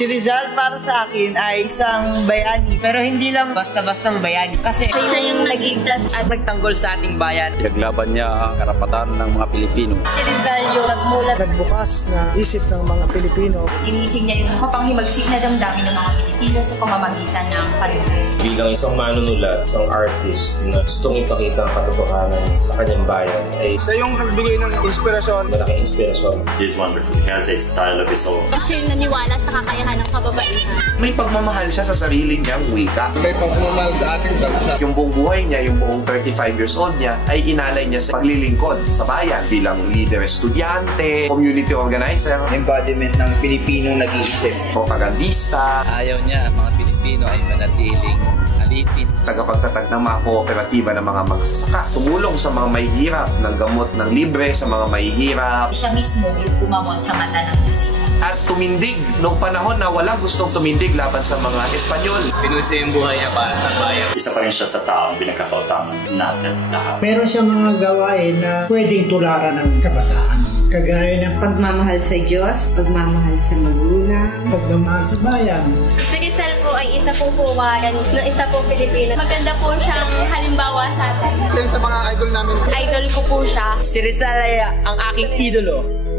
Si Rizal para sa akin ay isang bayani, pero hindi lang basta-bastang bayani. Kasi siya yung nagigtas at nagtanggol sa ating bayan. Pinaglaban niya ang karapatan ng mga Pilipino. Si Rizal yung nagmulat. Nagbukas na isip ng mga Pilipino. Ginising niya yung mapanghimagsik na damdamin ng mga Pilipino sa pamamagitan ng panunod. Bilang isang manunulat, isang artist na gustong ipakita ang katotohanan sa kanyang bayan ay Siya yung nagbigay ng inspirasyon. malaking inspirasyon. He's wonderful. He has a style of his own. Siya yung naniwala sa kakayahan ng kababaihan. May pagmamahal siya sa sarili niyang wika. May pagmamahal sa ating bansa. Yung buong buhay niya, yung buong 35 years old niya, ay inalay niya sa paglilingkod sa bayan bilang leader estudyante, community organizer, embodiment ng Pilipino nag-iisip, propagandista. Ayaw niya ang mga Pilipino ay manatiling alipin. Tagapagtatag ng mga kooperatiba ng mga magsasaka. Tumulong sa mga mahihirap ng gamot ng libre sa mga mahihirap. Siya mismo yung kumamot sa mata ng At tumindig noong panahon na walang gustong tumindig laban sa mga Espanyol. pinusa yung buhay niya para sa bayan. Isa pa rin siya sa taong pinagkakautangan natin lahat. Meron siya mga gawain na pwedeng tularan ng kabataan. Kagaya ng pagmamahal sa Diyos, pagmamahal sa magulang, pagmamahal sa bayan. Si Rizal po ay isa pong huwayan na isa pong Pilipino. Maganda po siyang halimbawa sa atin. Sa mga idol namin. Idol ko po siya. Si Rizal ay ang aking idolo.